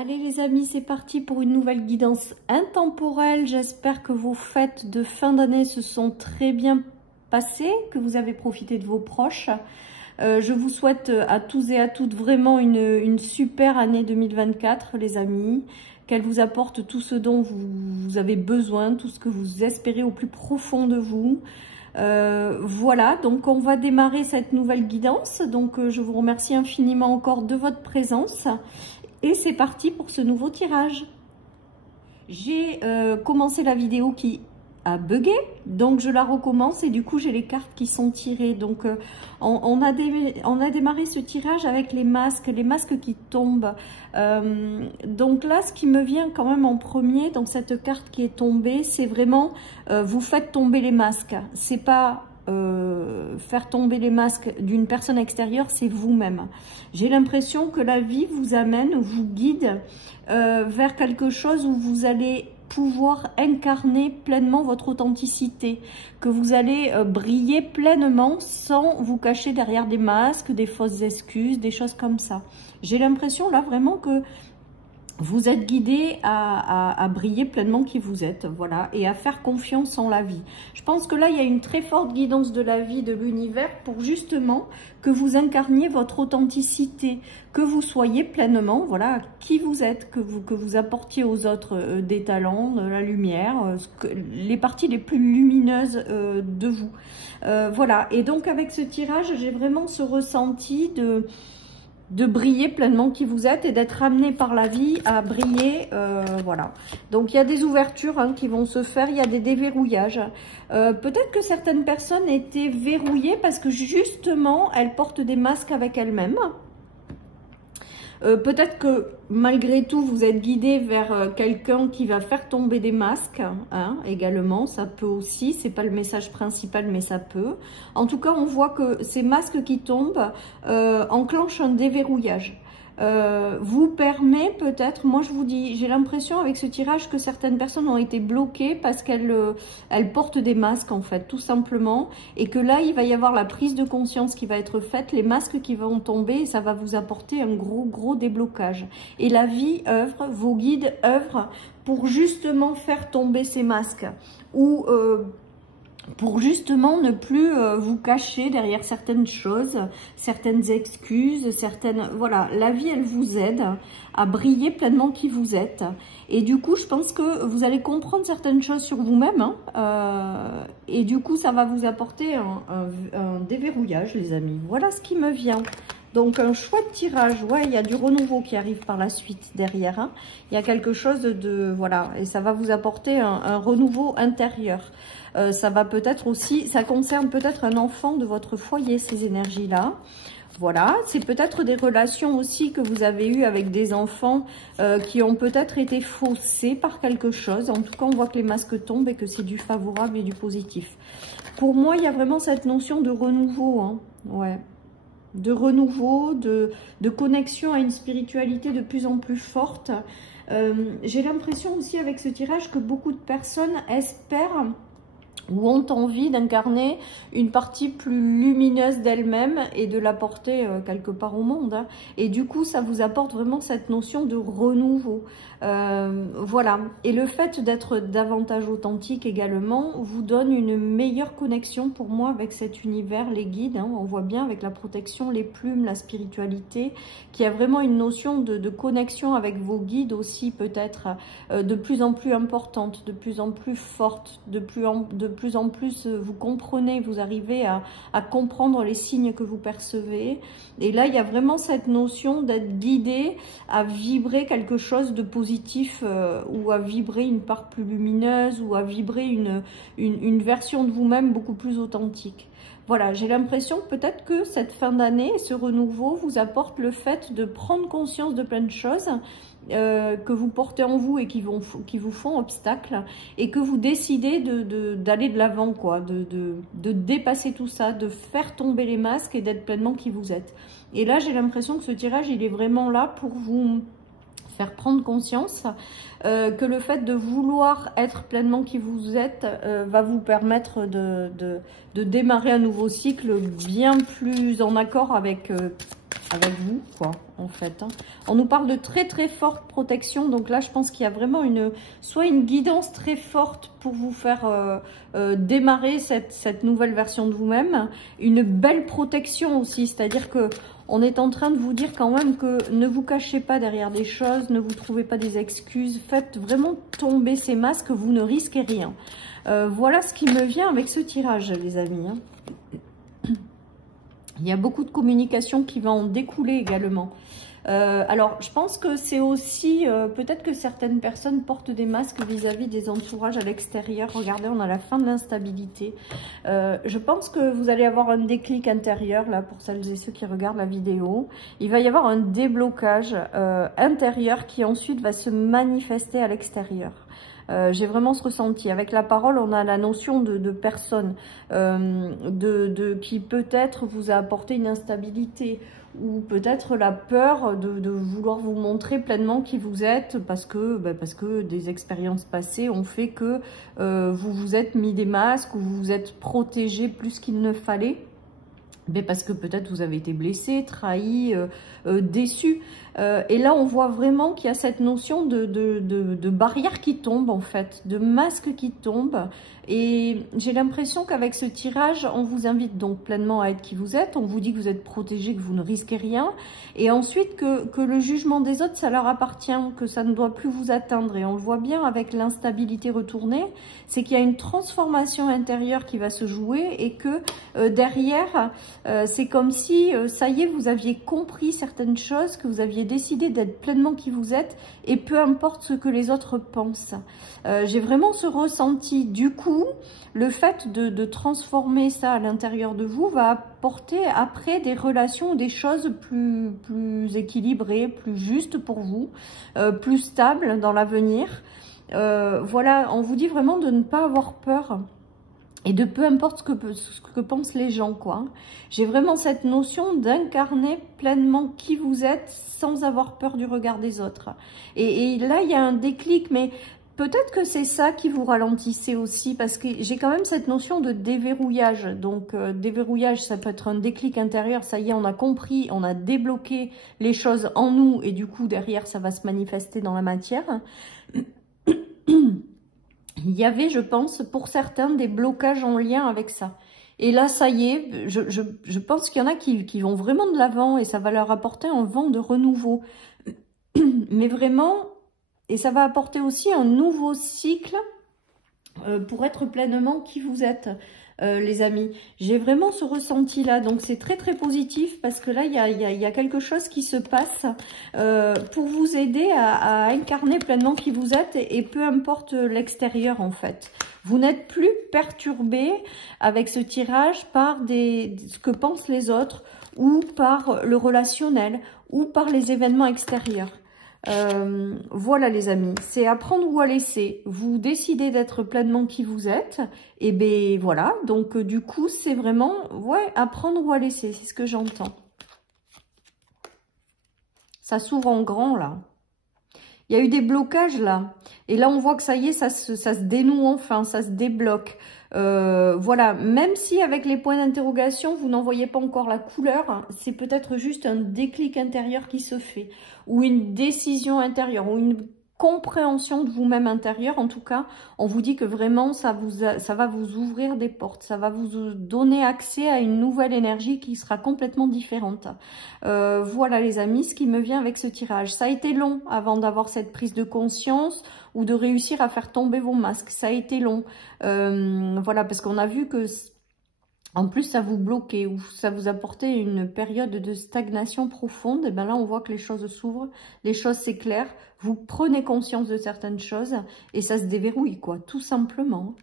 Allez les amis, c'est parti pour une nouvelle guidance intemporelle. J'espère que vos fêtes de fin d'année se sont très bien passées, que vous avez profité de vos proches. Je vous souhaite à tous et à toutes vraiment une super année 2024 les amis. Qu'elle vous apporte tout ce dont vous avez besoin, tout ce que vous espérez au plus profond de vous. Voilà, donc on va démarrer cette nouvelle guidance. Donc je vous remercie infiniment encore de votre présence. Et c'est parti pour ce nouveau tirage. J'ai commencé la vidéo qui a bugué, donc je la recommence et du coup j'ai les cartes qui sont tirées. Donc on a démarré ce tirage avec les masques qui tombent. Donc là, ce qui me vient quand même en premier dans cette carte qui est tombée, c'est vraiment vous faites tomber les masques. C'est pas faire tomber les masques d'une personne extérieure, c'est vous-même. J'ai l'impression que la vie vous amène, vous guide vers quelque chose où vous allez pouvoir incarner pleinement votre authenticité, que vous allez briller pleinement sans vous cacher derrière des masques, des fausses excuses, des choses comme ça. J'ai l'impression là vraiment que vous êtes guidé à briller pleinement qui vous êtes, voilà, et à faire confiance en la vie. Je pense que là, il y a une très forte guidance de la vie, de l'univers, pour justement que vous incarniez votre authenticité, que vous soyez pleinement, voilà, qui vous êtes, que vous apportiez aux autres des talents, de la lumière, les parties les plus lumineuses de vous. Voilà, et donc avec ce tirage, j'ai vraiment ce ressenti de briller pleinement qui vous êtes et d'être amené par la vie à briller, voilà. Donc il y a des ouvertures qui vont se faire, il y a des déverrouillages. Peut-être que certaines personnes étaient verrouillées parce que justement elles portent des masques avec elles-mêmes. Peut-être que malgré tout vous êtes guidé vers quelqu'un qui va faire tomber des masques, également, ça peut aussi, c'est pas le message principal mais ça peut. En tout cas on voit que ces masques qui tombent enclenchent un déverrouillage. Vous permet peut-être, moi je vous dis, j'ai l'impression avec ce tirage que certaines personnes ont été bloquées parce qu'elles portent des masques en fait, tout simplement, et que là il va y avoir la prise de conscience qui va être faite, les masques qui vont tomber et ça va vous apporter un gros déblocage. Et la vie œuvre, vos guides œuvrent pour justement faire tomber ces masques ou pour justement ne plus vous cacher derrière certaines choses, certaines excuses, certaines... Voilà, la vie, elle vous aide à briller pleinement qui vous êtes. Et du coup, je pense que vous allez comprendre certaines choses sur vous-même. Et du coup, ça va vous apporter un déverrouillage, les amis. Voilà ce qui me vient. Donc, un chouette tirage. Ouais, il y a du renouveau qui arrive par la suite derrière. Il y a quelque chose de... Voilà, et ça va vous apporter un renouveau intérieur. Ça va peut-être aussi, ça concerne peut-être un enfant de votre foyer, ces énergies-là. Voilà, c'est peut-être des relations aussi que vous avez eues avec des enfants qui ont peut-être été faussés par quelque chose. En tout cas, on voit que les masques tombent et que c'est du favorable et du positif. Pour moi, il y a vraiment cette notion de renouveau, ouais. De renouveau, de connexion à une spiritualité de plus en plus forte. J'ai l'impression aussi avec ce tirage que beaucoup de personnes espèrent ou ont envie d'incarner une partie plus lumineuse d'elle-même et de la porter quelque part au monde. Et du coup, ça vous apporte vraiment cette notion de renouveau. Voilà. Et le fait d'être davantage authentique également vous donne une meilleure connexion pour moi avec cet univers, les guides. On voit bien avec la protection, les plumes, la spiritualité, qu'il y a vraiment une notion de connexion avec vos guides aussi peut-être de plus en plus importante, de plus en plus forte, de plus en plus vous comprenez, vous arrivez à comprendre les signes que vous percevez. Et là, il y a vraiment cette notion d'être guidé à vibrer quelque chose de positif ou à vibrer une part plus lumineuse ou à vibrer une version de vous-même beaucoup plus authentique. Voilà, j'ai l'impression peut-être que cette fin d'année, ce renouveau vous apporte le fait de prendre conscience de plein de choses que vous portez en vous et qui vous font obstacle et que vous décidez d'aller de l'avant, quoi, de dépasser tout ça, de faire tomber les masques et d'être pleinement qui vous êtes. Et là, j'ai l'impression que ce tirage, il est vraiment là pour vous faire prendre conscience que le fait de vouloir être pleinement qui vous êtes va vous permettre de démarrer un nouveau cycle bien plus en accord avec avec vous, quoi, en fait. Hein. On nous parle de très très forte protection, donc là, je pense qu'il y a vraiment soit une guidance très forte pour vous faire démarrer cette nouvelle version de vous-même, une belle protection aussi, c'est-à-dire que on est en train de vous dire quand même que ne vous cachez pas derrière des choses, ne vous trouvez pas des excuses, faites vraiment tomber ces masques, vous ne risquez rien. Voilà ce qui me vient avec ce tirage, les amis. Hein. Il y a beaucoup de communication qui va en découler également. Alors, je pense que c'est aussi, peut-être que certaines personnes portent des masques vis-à-vis des entourages à l'extérieur. Regardez, on a la fin de l'instabilité. Je pense que vous allez avoir un déclic intérieur, là, pour celles et ceux qui regardent la vidéo. Il va y avoir un déblocage intérieur qui ensuite va se manifester à l'extérieur. J'ai vraiment ce ressenti. Avec la parole, on a la notion de personne qui peut-être vous a apporté une instabilité ou peut-être la peur de vouloir vous montrer pleinement qui vous êtes parce que des expériences passées ont fait que vous vous êtes mis des masques ou vous vous êtes protégé plus qu'il ne fallait. Mais parce que peut-être vous avez été blessé, trahi, déçu. Et là, on voit vraiment qu'il y a cette notion de barrière qui tombe, en fait, de masque qui tombe. Et j'ai l'impression qu'avec ce tirage, on vous invite donc pleinement à être qui vous êtes. On vous dit que vous êtes protégé, que vous ne risquez rien. Et ensuite, que le jugement des autres, ça leur appartient, que ça ne doit plus vous atteindre. Et on le voit bien avec l'instabilité retournée, c'est qu'il y a une transformation intérieure qui va se jouer et que derrière, c'est comme si, ça y est, vous aviez compris certaines choses, que vous aviez décidé d'être pleinement qui vous êtes et peu importe ce que les autres pensent. J'ai vraiment ce ressenti. Du coup, le fait de transformer ça à l'intérieur de vous va apporter après des relations, des choses plus équilibrées, plus justes pour vous, plus stables dans l'avenir. Voilà, on vous dit vraiment de ne pas avoir peur. Et de peu importe ce que pensent les gens, quoi. J'ai vraiment cette notion d'incarner pleinement qui vous êtes sans avoir peur du regard des autres. Et là, il y a un déclic, mais peut-être que c'est ça qui vous ralentissait aussi, parce que j'ai quand même cette notion de déverrouillage. Donc, déverrouillage, ça peut être un déclic intérieur. Ça y est, on a compris, on a débloqué les choses en nous, et du coup, derrière, ça va se manifester dans la matière. Il y avait, je pense, pour certains, des blocages en lien avec ça. Et là, ça y est, je pense qu'il y en a qui vont vraiment de l'avant et ça va leur apporter un vent de renouveau. Mais vraiment, et ça va apporter aussi un nouveau cycle pour être pleinement qui vous êtes, les amis. J'ai vraiment ce ressenti-là, donc c'est très très positif parce que là, il y a quelque chose qui se passe pour vous aider à incarner pleinement qui vous êtes et peu importe l'extérieur en fait. Vous n'êtes plus perturbé avec ce tirage par ce que pensent les autres ou par le relationnel ou par les événements extérieurs. Voilà les amis, c'est à prendre ou à laisser. Vous décidez d'être pleinement qui vous êtes, et ben voilà, donc du coup c'est vraiment, ouais, à prendre ou à laisser, c'est ce que j'entends. Ça s'ouvre en grand là. Il y a eu des blocages là, et là on voit que ça y est, ça se dénoue enfin, ça se débloque. Voilà, même si avec les points d'interrogation, vous n'en voyez pas encore la couleur, c'est peut-être juste un déclic intérieur qui se fait, ou une décision intérieure, ou une compréhension de vous-même intérieure. En tout cas, on vous dit que vraiment, ça va vous ouvrir des portes, ça va vous donner accès à une nouvelle énergie qui sera complètement différente. Voilà les amis, ce qui me vient avec ce tirage. Ça a été long avant d'avoir cette prise de conscience ou de réussir à faire tomber vos masques. Ça a été long. Voilà, parce qu'on a vu que en plus ça vous bloquait ou ça vous apportait une période de stagnation profonde. Et bien là, on voit que les choses s'ouvrent, les choses s'éclairent. Vous prenez conscience de certaines choses et ça se déverrouille, quoi, tout simplement.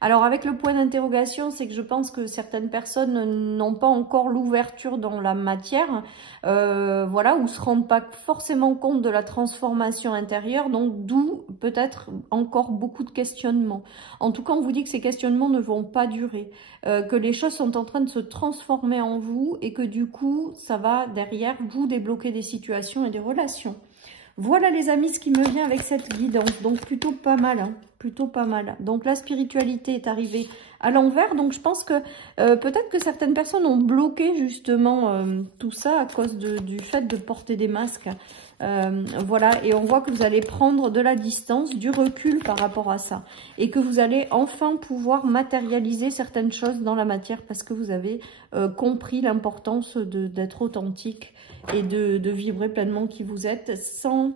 Alors avec le point d'interrogation, c'est que je pense que certaines personnes n'ont pas encore l'ouverture dans la matière, voilà, ou se rendent pas forcément compte de la transformation intérieure, donc d'où peut-être encore beaucoup de questionnements. En tout cas, on vous dit que ces questionnements ne vont pas durer, que les choses sont en train de se transformer en vous et que du coup, ça va derrière vous débloquer des situations et des relations. Voilà les amis, ce qui me vient avec cette guidance, donc plutôt pas mal, hein. plutôt pas mal. Donc la spiritualité est arrivée à l'envers. Donc je pense que peut-être que certaines personnes ont bloqué justement tout ça à cause du fait de porter des masques. Voilà, et on voit que vous allez prendre de la distance, du recul par rapport à ça. Et que vous allez enfin pouvoir matérialiser certaines choses dans la matière parce que vous avez compris l'importance d'être authentique et de vibrer pleinement qui vous êtes sans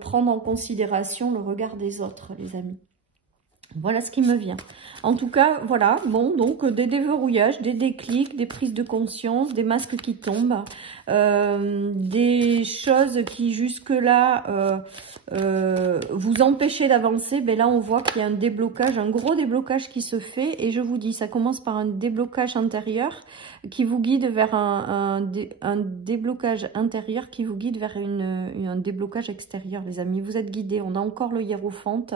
prendre en considération le regard des autres, les amis. Voilà ce qui me vient. En tout cas, voilà, bon, donc des déverrouillages, des déclics, des prises de conscience, des masques qui tombent, des choses qui jusque-là vous empêchaient d'avancer. Ben là, on voit qu'il y a un déblocage, un gros déblocage qui se fait. Et je vous dis, ça commence par un déblocage intérieur qui vous guide vers un déblocage intérieur qui vous guide vers un déblocage extérieur, les amis. Vous êtes guidés. On a encore le hiérophante,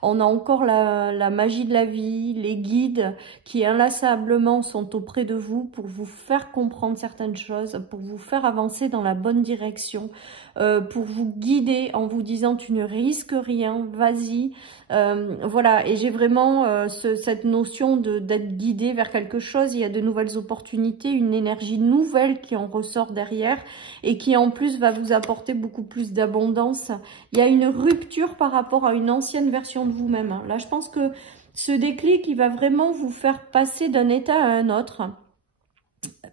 on a encore la magie de la vie, les guides qui inlassablement sont auprès de vous pour vous faire comprendre certaines choses, pour vous faire avancer dans la bonne direction, pour vous guider en vous disant tu ne risques rien, vas-y. Voilà, et j'ai vraiment cette notion d'être guidé vers quelque chose. Il y a de nouvelles opportunités, une énergie nouvelle qui en ressort derrière et qui en plus va vous apporter beaucoup plus d'abondance. Il y a une rupture par rapport à une ancienne version de vous-même. Là, je pense que ce déclic, il va vraiment vous faire passer d'un état à un autre.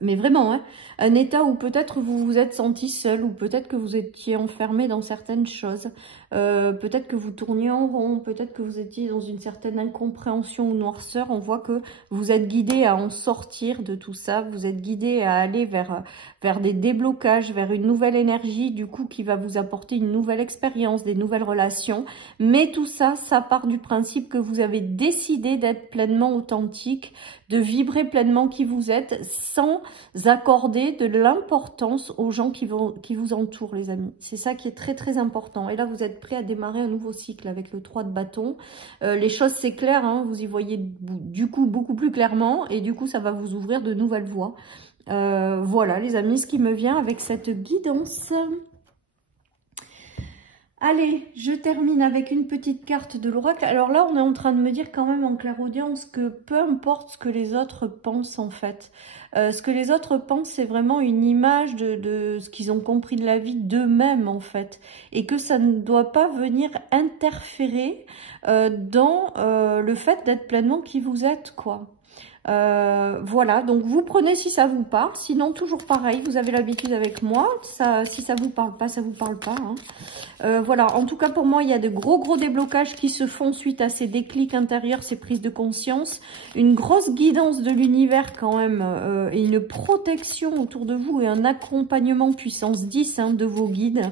Mais vraiment, hein, un état où peut-être vous vous êtes senti seul, ou peut-être que vous étiez enfermé dans certaines choses, peut-être que vous tourniez en rond, peut-être que vous étiez dans une certaine incompréhension ou noirceur. On voit que vous êtes guidé à en sortir de tout ça, vous êtes guidé à aller vers des déblocages, vers une nouvelle énergie, du coup, qui va vous apporter une nouvelle expérience, des nouvelles relations. Mais tout ça, ça part du principe que vous avez décidé d'être pleinement authentique, de vibrer pleinement qui vous êtes, sans accorder de l'importance aux gens qui vous entourent, les amis. C'est ça qui est très très important. Et là, vous êtes prêts à démarrer un nouveau cycle avec le 3 de bâton. Les choses, c'est clair, hein, vous y voyez du coup beaucoup plus clairement, et du coup, ça va vous ouvrir de nouvelles voies. Voilà, les amis, ce qui me vient avec cette guidance. Allez, je termine avec une petite carte de l'oracle. Alors là, on est en train de me dire quand même en clairaudience que peu importe ce que les autres pensent en fait. Ce que les autres pensent, c'est vraiment une image de ce qu'ils ont compris de la vie d'eux-mêmes en fait. Et que ça ne doit pas venir interférer dans le fait d'être pleinement qui vous êtes, quoi. Voilà, donc vous prenez si ça vous parle, sinon toujours pareil, vous avez l'habitude avec moi, ça, si ça vous parle pas, ça vous parle pas, hein. Voilà, en tout cas pour moi il y a de gros déblocages qui se font suite à ces déclics intérieurs, ces prises de conscience, une grosse guidance de l'univers quand même, et une protection autour de vous et un accompagnement puissance 10 hein, de vos guides,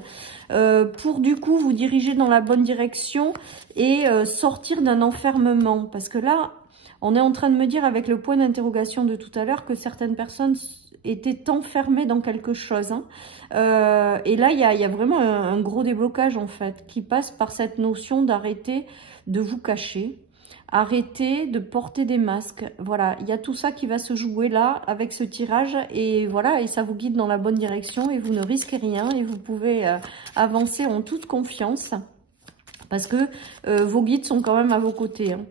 pour du coup vous diriger dans la bonne direction et sortir d'un enfermement, parce que là on est en train de me dire avec le point d'interrogation de tout à l'heure que certaines personnes étaient enfermées dans quelque chose. Hein. Et là, il y a vraiment un gros déblocage en fait qui passe par cette notion d'arrêter de vous cacher, arrêter de porter des masques. Voilà, il y a tout ça qui va se jouer là avec ce tirage et voilà, et ça vous guide dans la bonne direction et vous ne risquez rien et vous pouvez avancer en toute confiance parce que vos guides sont quand même à vos côtés. Hein.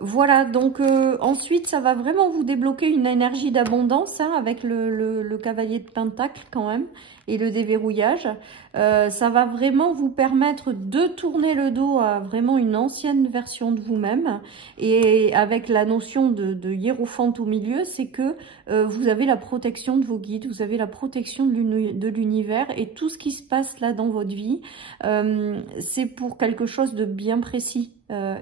Voilà, donc ensuite ça va vraiment vous débloquer une énergie d'abondance hein, avec le cavalier de pentacle quand même et le déverrouillage. Ça va vraiment vous permettre de tourner le dos à vraiment une ancienne version de vous-même et avec la notion de hiérophante au milieu, c'est que vous avez la protection de vos guides, vous avez la protection de l'univers et tout ce qui se passe là dans votre vie, c'est pour quelque chose de bien précis.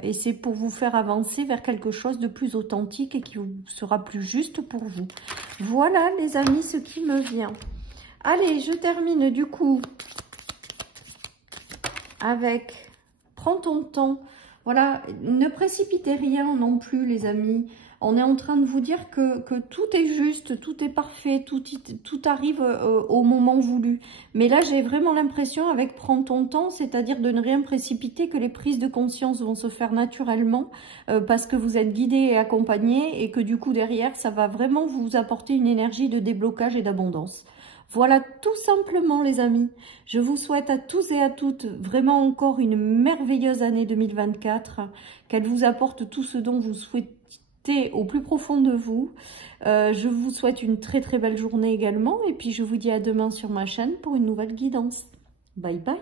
Et c'est pour vous faire avancer vers quelque chose de plus authentique et qui sera plus juste pour vous. Voilà les amis ce qui me vient. Allez, je termine du coup avec prends ton temps. Voilà, ne précipitez rien non plus les amis. On est en train de vous dire que tout est juste, tout est parfait, tout arrive au moment voulu. Mais là, j'ai vraiment l'impression, avec prends ton temps, c'est-à-dire de ne rien précipiter, que les prises de conscience vont se faire naturellement parce que vous êtes guidé et accompagné et que du coup, derrière, ça va vraiment vous apporter une énergie de déblocage et d'abondance. Voilà tout simplement les amis. Je vous souhaite à tous et à toutes vraiment encore une merveilleuse année 2024. Qu'elle vous apporte tout ce dont vous souhaitez au plus profond de vous. Je vous souhaite une très très belle journée également. Et puis je vous dis à demain sur ma chaîne pour une nouvelle guidance. Bye bye.